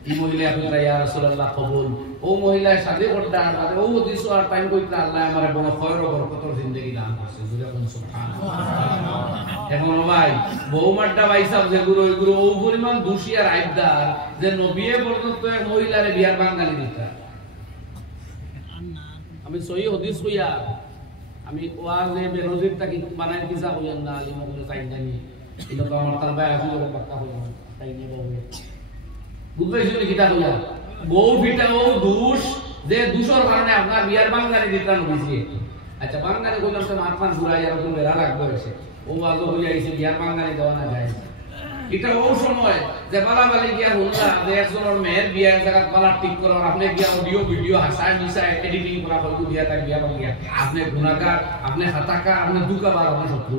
এই মহিলা কইতা ইয়া রাসূলুল্লাহ কবুল ও মহিলা শাদি করতে আর ও হদিস আর টাইম কইতা আল্লাহ আমারে বড় খয়র বরকতর জিন্দেগি দান করছে জুরে কোন সুবহানাল্লাহ এখন ভাই বউ মাড্ডা ভাই সাহেব যে গুরু ওই গুরু ও পরিমাণ দোষী আর আইবদার যে নবীয়ে পর্যন্ত এক মহিলারে বিয়ার বাঙালি দিতা আমি সহি হদিস কইয়া আমি ওয়াজে বেনজির তাকি বানাই কিসা কইয়া না আলী মগুলো চাই জানি এটা তো আমার তার ভাই আছে যখন পাক্কা হইল তাই নিয়ে বউ বুঝাইছো কি কিটা কইয়া বউ ভিটা ও দোষ যে দোষের কারণে আপনার বিয়ার বাঙালি দিতা নবীজি আচ্ছা বাঙালি কইলাম তো মাথান ঘুরাই আর কোন বেরা লাগবে এসে ও আলো হই আইছে বিয়ার বাঙালি দেওয়া না যায় এটা ও সময় যে বালা বালি গিয়া হল্লা যে একজনের মেয়ের বিয়া জায়গা বালা ঠিক করো আপনি গিয়া অডিও ভিডিও হাসায় মিশায় এডিটিং করা হইতো দিয়া তার বিয়া বাঙ্গিয়া আপনি গুনাহগার আপনি খাতাকা আপনি দুকাবার আপনি শত্রু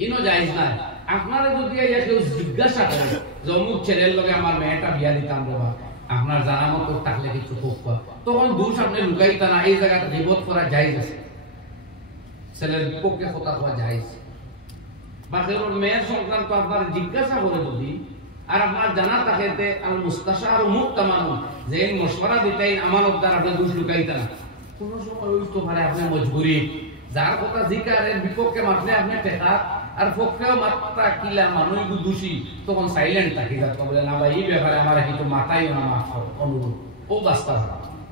ইনো জায়েজ না আপনারা যদি ইয়া কেউ জিজ্ঞাসা করে যে অমুক ছেলের লগে আমার মেয়েটা বিয়া দিতাম রে বা আপনার জানা মতো থাকলে কিছু হোক তখন দোষ আপনি লুকাইতা না এই জায়গাটা বিপদ করা জায়েজ আছে ছেলের বিপক্ষে কথা কওয়া জায়েজ বাকির মেয়ের সংক্রান্ত আপনার জিজ্ঞাসা করে যদি আর আপনার জানা থাকে তে আল মুস্তাশার মুক্তামানুন যে এই মশওয়ারা দিতেই আমানত দ্বারা আপনি দোষ লুকাইতা না কোন সময় ওই তো পারে আপনি মজবুরি যার কথা জিকারের বিপক্ষে মারলে আপনি টেকা আর পক্ষেও মাত্রা কিলা মানুষ দোষী তখন সাইলেন্ট থাকি যাতে বলে না ভাই এই ব্যাপারে আমার কিন্তু মাথায় না মাফ অনুরোধ ও বাস্তা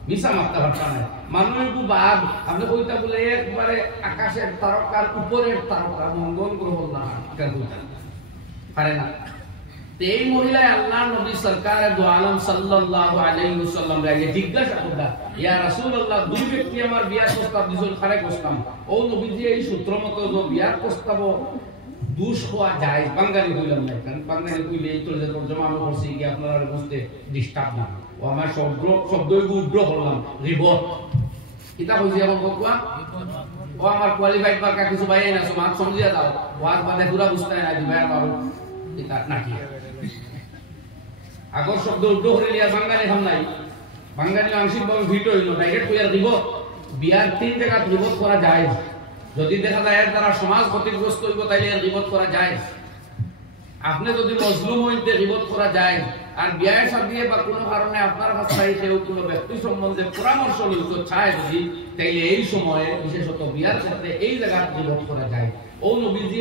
মিশা মাত্রা ভাষা নাই মানুষকে বাদ আপনি কইতা বলে একবারে আকাশের তারকার উপরের তারকা মঙ্গল গ্রহ না কেন কইতা পারে না এই মহিলা আল্লাহর নবী সরকার দু আলম সাল্লাল্লাহু আলাইহি ওয়াসাল্লাম রে জিজ্ঞাসা করলা ইয়া রাসূলুল্লাহ দুই ব্যক্তি আমার বিয়ার প্রস্তাব দিছিল খারে কইতাম ও নবীজি এই সূত্র মতো যে বিয়ার প্রস্তাব দুষ হওয়া যায় বাঙালি কইলাম না কারণ বাঙালি কইলে এই তো যে তর্জমা আমি করছি কি আপনারা বুঝতে ডিস্টার্ব না ও আমার শব্দই উগ্র হলাম রিবত কিতা কইছি এখন কোয়া ও আমার কোয়ালিফাইড মার্কা কিছু বাইরে না সমাজ সমঝিয়া দাও ওয়াজ বাদে পুরা বুঝতে না দিবা বাবু কিতা নাকি আগর শব্দ উগ্র করে লিয়া বাঙালি হাম নাই বাঙালি আংশিক ভাবে ভিটো হইলো ডাইরেক্ট কইয়া দিব বিয়ার তিন জায়গা রিবত করা যায় যদি দেখা যায় এর দ্বারা সমাজ ক্ষতিগ্রস্ত হইব তাইলে এর রিবত করা যায় আপনি যদি মজলুম হইতে রিবত করা যায় আর বিয়ার সাথে বা কোনো কারণে আপনার কাছে কেউ কোনো ব্যক্তি সম্বন্ধে পরামর্শ লইতে চায় যদি তাইলে এই সময়ে বিশেষত বিয়ার ক্ষেত্রে এই জায়গা রিবত করা যায় ও নবীজি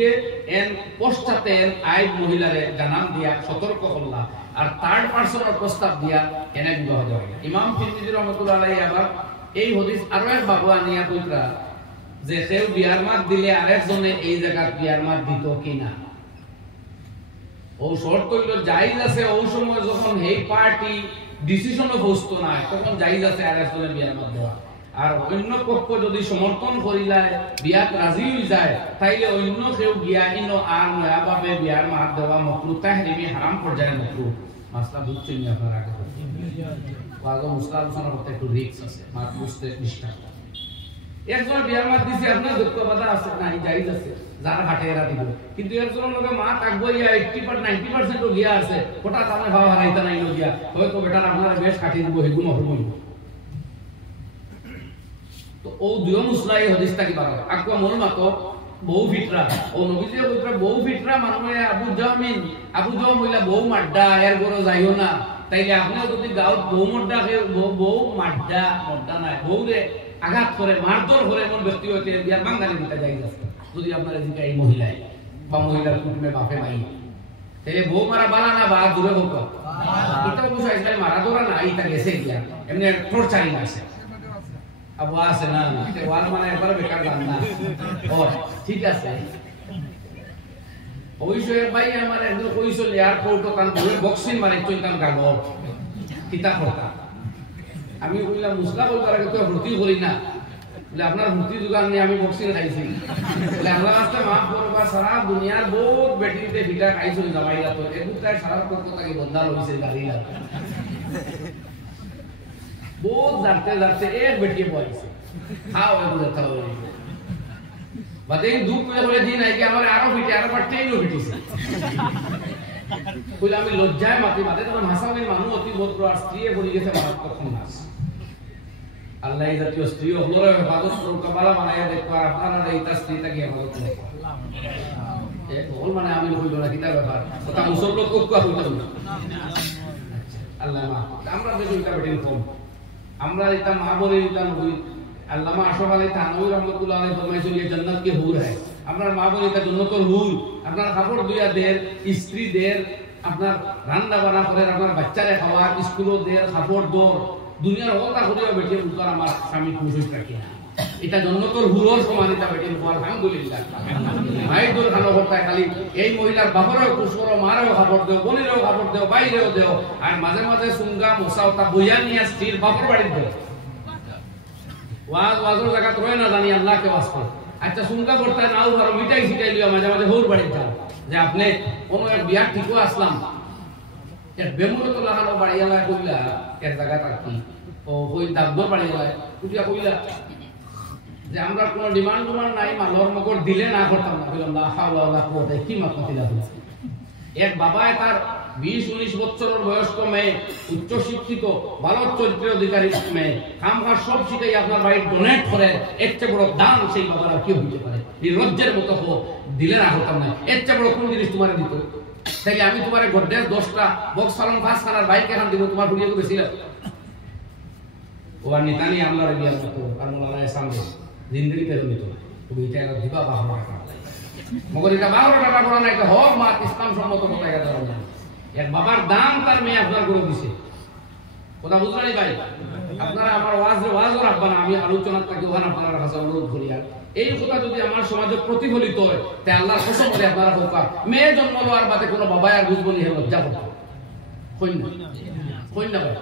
এন পশ্চাতে আইব মহিলারে জানান দিয়া সতর্ক করলা আর থার্ড পারসনের প্রস্তাব দিয়া এনে বিবাহ দেওয়া ইমাম তিরমিজি রাহমাতুল্লাহ আলাইহি আবার এই হাদিস আরো এক বাবু আনিয়া কইরা যে কেউ বিয়ার মাত দিলে আরেকজনে এই জায়গা বিয়ার মাত দিত কিনা ও শর্ত হইল জায়েজ আছে ও সময় যখন এই পার্টি ডিসিশনে বসতো না তখন জায়েজ আছে আরেকজনে বিয়ার মাত দেওয়া আর অন্য পক্ষ যদি সমর্থন করিলায় বিয়াত রাজি হই যায় তাইলে অন্য কেউ গিয়া ইনো আর নয়া ভাবে বিয়ার মাত দেওয়া মাকরুহ তাহরিমি হারাম পর্যায়ে মাকরুহ মাসলা বুঝছেন আপনারা আগে ওয়াজ মুসলামসানের মধ্যে একটু রিস্ক আছে মাত বুঝতে নিষ্ঠা একজন বিয়ার মাত দিছে আপনার দুঃখ বাধা আছে না জায়েজ আছে যার হাটে এরা দিব কিন্তু একজনের লগে মা তাকবইয়া 80% ও গিয়া আছে ওটা তামে ভাব হারাইতা নাই গিয়া হয়তো বেটার আপনারা বেশ কাটি দিব হেগুন হরমই তো ও দুই মুসলাই হাদিসটা কি বাবা আকবা মন মাতো বহু ফিটরা ও নবীজি কইরা বহু ফিটরা মানে আবু জাম হইলা বহু মাড্ডা এর গরো যাইও না তাইলে আপনি যদি গাঁত বহু মাড্ডা বহু মাড্ডা নাই বহুরে আঘাত করে মারধর করে এমন ব্যক্তি হইতে বিয়ার বাঙালি দিতে যাই আছে যদি আপনারা জিকা এই মহিলাই বা মহিলার কুটুমে বাপে মাই তাইলে বউ মারা বালা না বা দূরে হোক এটা বুঝাই যায় মারা ধরা না এইটা গেছে গিয়া এমনি টর্চারিং আছে আবু আছে না ওয়াল মানে একবার বেকার গান না ও ঠিক আছে অবশ্যই ভাই আমার একদম কইছিল এয়ারপোর্ট কান ধরে বক্সিং মানে তুই কাম গাগো কিতা কথা আমি কইলাম মুসলা বলতার আগে তো ভর্তি করি না বলে আপনার ভর্তি দোকান নিয়ে আমি বক্সিং খাইছি বলে আল্লাহ রাস্তা মাফ করবা সারা দুনিয়ার বহুত বেটিতে ভিটা খাইছো জামাইরা তো এগুতায় সারা কথা কি বন্ধা লইছে গাড়ি না বহুত জানতে এক বেটিয়ে পড়ছে খাও এগুলো খাও বাদে দুঃখ করে দিন আইকে আমার আরো ফিটে আরো পাটতেইও ফিটিছে কইলা আমি লজ্জায় মাটি বাদে তখন হাসাবেন মানুষ অতি ভদ্র আর স্ত্রী বলি গেছে মারাত্মক নাশ আল্লাহ এই জাতীয় স্ত্রী হলরে হেফাজত করুক বালা বানায় দেখো আর আপনারা এই তার স্ত্রীটাকে হেফাজত করুক এ বল মানে আমি কইলো না কিতা ব্যাপার কথা মুসলমান কোক কোয়া কইতাম না আল্লাহ মাফ করতে। আমরা বেশি এটা বেটিং কম, আমরা এটা মা বলে এটা নবী আল্লামা আশরাফ আলী থানভী রহমাতুল্লাহ আলাইহি ফরমাইছেন যে জান্নাত কে হুর है। আপনার মা বলে এটা জান্নাতুল হুর, আপনার কাপড় ধুইয়া দের, স্ত্রী দের, আপনার রান্না বান্না করে, আপনার বাচ্চারে খাওয়া, স্কুলও দের, কাপড় দর, দুনিয়ার কথা করিয়া বেটে উত্তর আমার স্বামী খুশ রাখি না, এটা জান্নাতুল হুরর সমান এটা বেটে আলহামদুলিল্লাহ। মাইদুর খানো করতায় খালি এই মহিলার বাপরেও খুশ করো, মারেও কাপড় দেও, বোনেরও কাপড় দেও, বাইরেও দেও, আর মাঝে মাঝে সুঙ্গা মশাও তা বইয়া নিয়ে স্ত্রীর বাপর বাড়ির দেও। ওয়াজের জায়গা তো না জানি আল্লাহকে ওয়াস্তে। আচ্ছা সুঙ্গা করতে নাও পারো, মিঠাই ছিটাই লিও, মাঝে মাঝে হৌর বাড়ির যাও, যে আপনি কোনো এক বিয়ার ঠিকও আসলাম, এক বেমুরত লাগানো বাড়িয়ালায় কইলা এক জায়গা থাকি ও ওই দাগদর বাড়িয়ালায় উঠিয়া কইলা যে আমরা কোনো ডিমান্ড নাই, মালর মগর দিলে না করতাম না, বললাম না হাওলা ওলা কোতে কি মাপ দিলা। এক বাবায় তার 20-19 বছরের বয়স্ক মেয়ে, উচ্চ শিক্ষিত, ভালো চরিত্রের অধিকারী মেয়ে, কামকাজ সব শিখাই আপনার বাড়ি ডোনেট করে, এর চেয়ে বড় দান সেই বাবার আর কি হইতে পারে? নির্লজ্জের মতো দিলে না হতাম না, এর চেয়ে বড় কোন জিনিস তোমার দিত? তাই আমি তোমার গড্ডের 10টা বক্স সালন 5 খানার বাইক এখান দিব, তোমার ঘুরিয়ে বেশিলাম ও আর নিতানি আমরা বিয়ার মতো আর মোলানা সামনে জিন্দগি পেরো নিত না, তুমি এটা দিবা 12 টাকা মগর এটা 12 টাকা পড়া না, এটা হোক মা ইসলাম সম্মত কথা এটা ধরো না। এক বাবার দাম তার মেয়ে আপনার করে দিছে, কথা বুঝলেন ভাই? আপনারা আমার ওয়াজও রাখবেন, আমি আলোচনা থাকি ওখানে আপনারা কাছে অনুরোধ করি। আর এই কথা যদি আমার সমাজে প্রতিফলিত হয় তাই আল্লাহর কসম করে আপনারা হোক, মেয়ে জন্ম লওয়ার বাদে কোনো বাবা আর বুঝবো নি লজ্জা করতে কই না ভাই।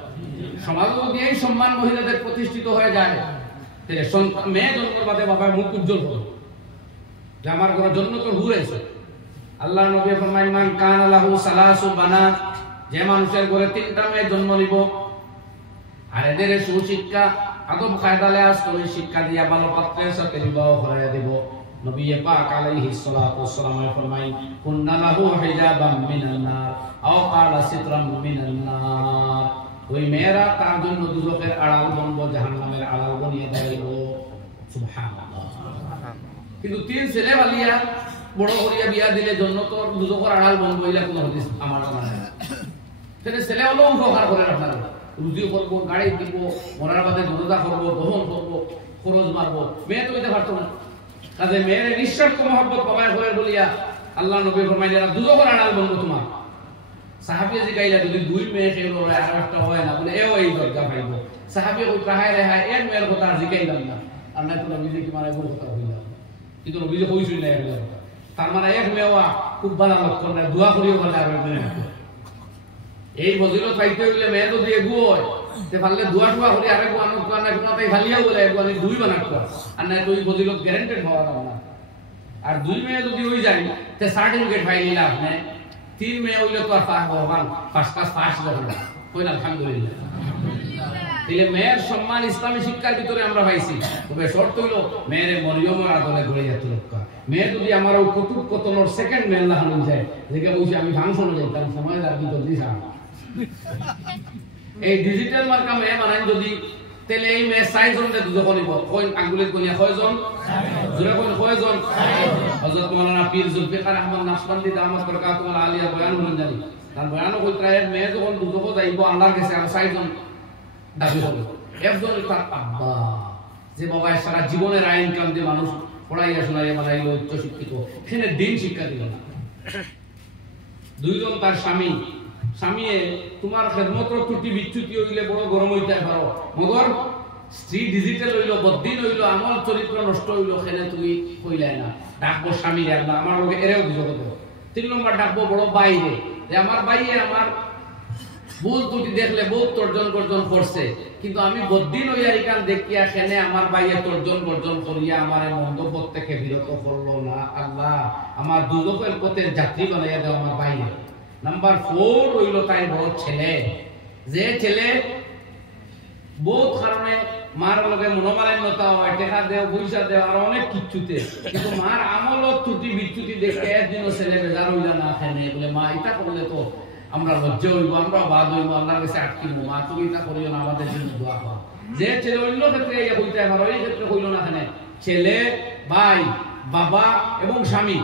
সমাজে যদি এই সম্মান মহিলাদের প্রতিষ্ঠিত হয়ে যায়, মেয়ে জন্মের বাদে বাবার মুখ উজ্জ্বল হবে যে আমার ঘরে জন্ম তো হুয়েছে। আল্লাহ নবী ফরমায় মান কানা লাহু সালাসু বানাত, যে মানুষের ঘরে 3টা মেয়ে জন্ম নিব আর এদের সুশিক্ষা আদব কায়দা লেয়াস করে শিক্ষা দিয়া ভালো পাত্রের সাথে বিবাহ করাইয়া দেব। নবী পাক আলাইহিস সালাতু ওয়াসসালাম ফরমায় কুননা লাহু হিজাবাম মিনান নার আও ক্বালা সিতরাম মিনান নার, ওই মেয়েরা তার জন্য দুজকের আড়াল বনবো, জাহান্নামের আড়াল বনিয়ে দেব। সুবহানাল্লাহ। কিন্তু 3 ছেলে বালিয়া বড় করিয়া বিয়া দিলে জন্য তো দুজকের আড়াল বনবো, এলা কোন হাদিস আমার জানা নাই। সেটা ছেলে হলো উপকার করে আপনারা, রুজি করব, গাড়ি দিব, মরার বাদে জোরদা করব, দহন করব, খরচ মারবো। মেয়ে তো এটা পারতো না, কাজে মেয়ের নিঃস্বার্থ মহব্বত বাবায় করে বলিয়া আল্লাহ নবী ফরমাইলেন দুজকের আড়াল বনবো তোমার। সাহাবী জিগাইলা যদি 2 মেয়ে খেলো আর একটা হয় না বলে এও এই দরজা পাইব। সাহাবী কই রাহায় রাহায় এক মেয়ের কথা জিগাইলাম না, আল্লাহ তো নবীজি কি মানে বল কথা হইলা, কিন্তু নবীজি কইছই না এর কথা। তার মানে এক মেওয়া খুব ভালো লক্ষণ না, দোয়া করিও বলে আর এই ফজিলত পাইতে হইলে মেয়ে যদি এগু হয় তে পারলে দোয়া টোয়া করে আরেক মানুষ না কোনো তাই খালিয়া বলে এগুলি 2 বানাত আর না তুই ফজিলত গ্যারান্টেড হওয়া দাও না। আর 2 মেয়ে যদি হই যায় তে সার্টিফিকেট পাইলি লাভ নাই, 3 মেয়ে হইলে তো আর ভগবান ফার্স্ট ক্লাস পাস হবে না, কইনা আলহামদুলিল্লাহ। তাহলে মেয়ের সম্মান ইসলামী শিক্ষার ভিতরে আমরা পাইছি, তবে শর্ত হইল মেয়ের মরিয়মের আদলে ঘুরে যেতে লক্ষ্য। মেয়ে যদি আমার ওই কুতুব কতলর সেকেন্ড মেয়ে লাগানো যায়, দেখে বলছি আমি ফাংশনে যাইতাম সময় আর কি জলদি সার এই ডিজিটাল মার্কা মেয়ে বানাই যদি, তাহলে এই মেয়ে 6 জন দুজক নিব, কই আঙ্গুলের কোনিয়া কয়জন, জোরে কোন কয়জন? হযরত মাওলানা পীর জুলফিকার আহমদ নাশবন্দি দামাত বরকাতুল আলিয়া বয়ান হলেন জানি, তার বয়ানও কই প্রায় মেয়ে যখন দুজক যাইব আল্লাহর কাছে আর 6 জন দাবি হবে। একজন তার আব্বা, যে বাবা সারা জীবনের আইন কাম দিয়ে মানুষ পড়াইয়া শোনাইয়া বানাইলো উচ্চ শিক্ষিত, এখানে দিন শিক্ষা দিল না। 2 জন তার স্বামী, স্বামীয়ে তোমার খেদমতর ত্রুটি বিচ্যুতি হইলে বড় গরম হইতে পারো, মগর স্ত্রী ডিজিটাল হইল, বদ্দিন হইল, আমল চরিত্র নষ্ট হইল, সেনে তুমি কইলাই না। ডাকবো স্বামী আমার লগে এরেও বুঝাবো। 3 নম্বর ডাকবো বড় বাইরে, যে আমার বাইয়ে আমার ভুল ত্রুটি দেখলে বহুত তর্জন গর্জন করছে, কিন্তু আমি বদ্দিন হইয়ার কান দেখিয়া সেনে আমার বাইয়ে তর্জন গর্জন করিয়া আমার মন্তব্য থেকে বিরত করলো না। আল্লাহ আমার দুজকের পথে যাত্রী বানাইয়া দেও আমার বাইরে। নাম্বার 4 হইল তাই বড় ছেলে, যে ছেলে বহুত কারণে মার লগে মনোমালিন্যতা হয়, টেকা দেও, পয়সা দেও, আর অনেক কিচ্ছুতে, কিন্তু মার আমল ত্রুটি বিচ্যুতি দেখে একদিনও ছেলে বেজার হইলা না খেনে বলে মা এটা করলে তো আমরা লজ্জা হইব, আমরা বাদ হইব, আল্লাহর কাছে আটকিব, মা তুমি এটা করিও না, আমাদের জন্য দোয়া করো। যে ছেলে অন্য ক্ষেত্রে এই হইতে পারো, এই ক্ষেত্রে হইল না খেনে, ছেলে, ভাই, বাবা এবং স্বামী,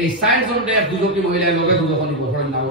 এই 4 জন দুজকি মহিলার লগে দুজকনি বছর নাও